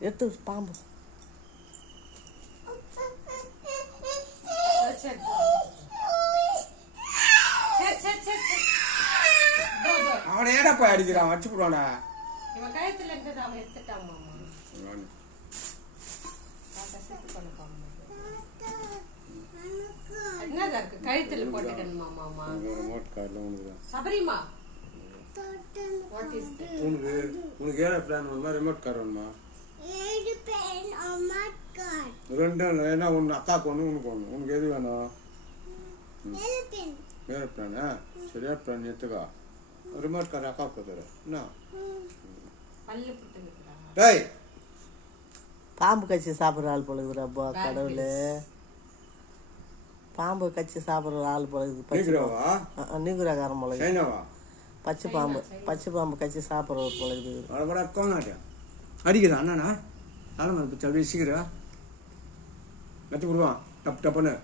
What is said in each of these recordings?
எடுத்து பாம்பு அவனை ஏடா போய் அடிக்கிறான் வச்சு போடுவானா இவன் கழுத்துல இருந்தது அவன் எடுத்துட்டான் மாமா என்னதா இருக்கு கழுத்துல போட்டுக்கணுமா மாமா சபரிமா உனக்கு ஏற பிளான் வேணுமா ரிமோட் கார் வேணுமா ரெண்டும் ஏன்னா ஒன்று அக்காவுக்கு ஒன்று உனக்கு ஒன்று உனக்கு எது வேணும் ஏற பிளானா சரி ஏற பிளான் எடுத்துக்கா ரிமோட் கார் அக்காவுக்கு தரேன் என்ன டேய் பாம்பு கச்சி சாப்பிட்ற ஆள் போலக்குதுப்பா கடவுள் பாம்பு கச்சி சாப்பிட்ற ஆள் போலக்குது நீங்குறாக்காரம் போலக்குது பச்சை பாம்பு கச்சி சாப்பிட்ற போலக்குது அடிக்குதா அண்ணா தலைமை பிடிச்சி அப்படியே சீக்கிரம் கற்று விடுவான் டப்பு டப்புன்னு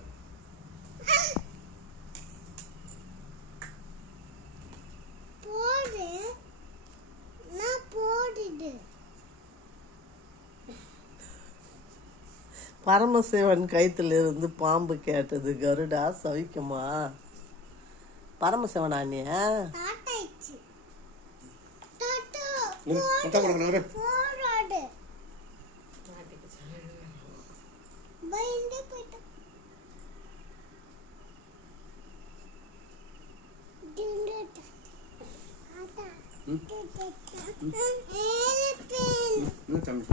பரமசிவன் கயித்துல இருந்து பாம்பு கேட்டது கருடா சவிக்குமா பரமசிவனா நீ தம்பி